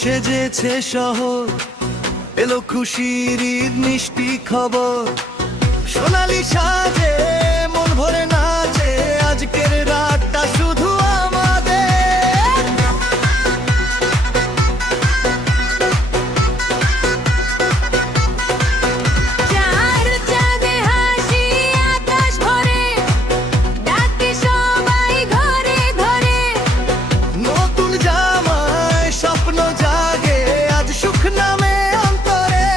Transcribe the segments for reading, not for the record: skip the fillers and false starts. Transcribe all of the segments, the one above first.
সেজেছে শহর, এলো খুশির ঈদ মিষ্টি খবর। সোনালি সাজে মন ভরে নাচে, আজকের রাতটা শুধু আমাদের। চার চাঁদে হাসি আকাশ ভরে, ডাকে সবাই ঘরে ঘরে। নতুন জামায় স্বপ্ন জাগে, আজ সুখ নামে অন্তরে।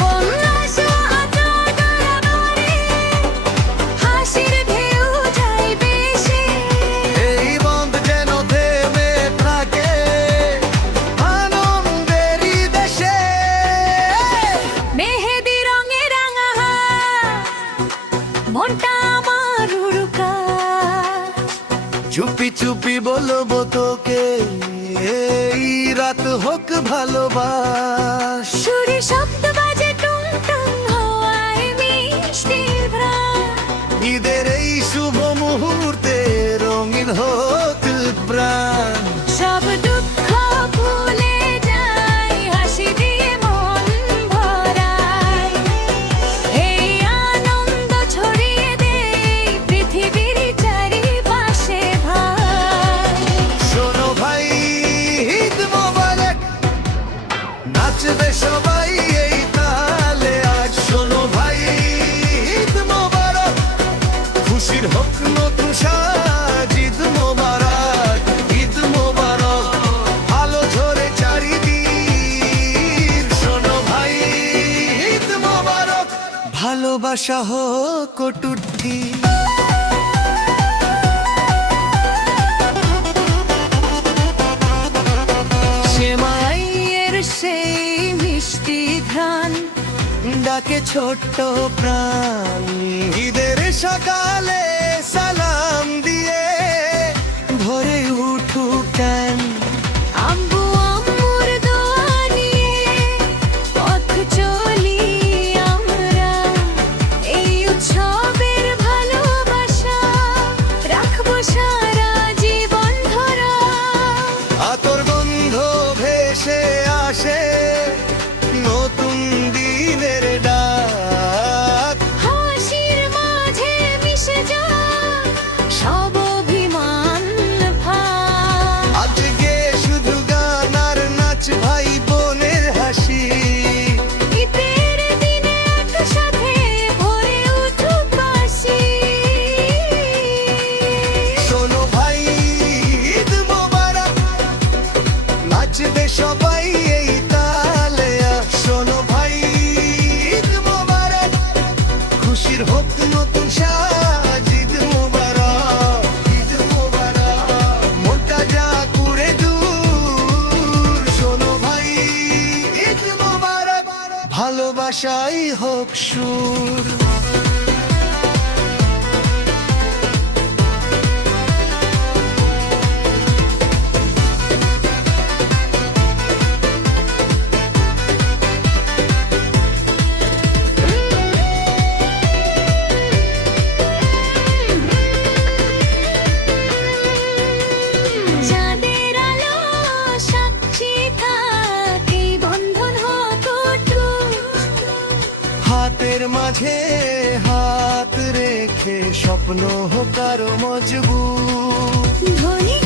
বন্যাসা আঁচল গড়াগড়ে, হাসির ঢেউ যায় বেশি। এই বন্ধ যেন থেমে থাকে আনন্দেরই দেশে। মেহেদি রঙে রাঙা হাত, মনটা আমার উড়ুকা। চুপি চুপি বলবো তোকে, এই রাত হোক ভালোবাস। সুরে শব্দ বাজে টুং টুং, হওয়ায় মিষ্টি ঘ্রাণ। ঈদের এই শুভ মুহূর্তে রঙিন হোক প্রাণ। সব দুঃখ ভুলে যায়, হাসি দিয়ে মন ভরায়। এই আনন্দ ছড়িয়ে দেই পৃথিবীর চারিপাশে ভাই। শোনো ভাই, ঈদ মোবারক, নাচবে সবাই এই তালে আজ। শোনো ভাই, ঈদ মোবারক, খুশির হোক নতুন সাজ। ঈদ মোবারক, ঈদ মোবারক, আলো ঝরে চারিদিক। শোনো ভাই, ঈদ মোবারক, ভালোবাসা হোক অটুট ঠিক। সেমাইয়ের সেই মিষ্টি ঘ্রাণ ডাকে ছোট্ট প্রাণ। ঈদের সকালে সালাম দিয়ে ভরে উঠুক টান। আব্বু আম্মুর দোয়া নিয়ে পথ চলি আমরা। এই উৎসবের ভালোবাসা রাখবো সারা জীবন ধরা। আতর গন্ধ ভেসে আসে নতুন দিনের ডাক। হাসির মাঝে মিশে যায় সব অভিমান ভাগ। আজকে শুধু গান আর নাচ, ভাই বোনের হাসি। ঈদের দিনে একসাথে ভরে উঠুক বাঁশি। শোনো ভাই, ঈদ মোবারক, নাচবে সবাই এই তালে। শোনো ভাই, ঈদ মোবারক, খুশির হোক নতুন সাজ। ঈদ মোবারক, ঈদ মোবারক, মনটা যা করে দূর। শোনো ভাই, ঈদ মোবারক, ভালোবাসাই হোক সুর। চাঁদের আলো সাক্ষী থাকে, বন্ধন হোক অটুট। হাতের মাঝে হাত রেখে স্বপ্ন হোক আরো মজবুত। ধনী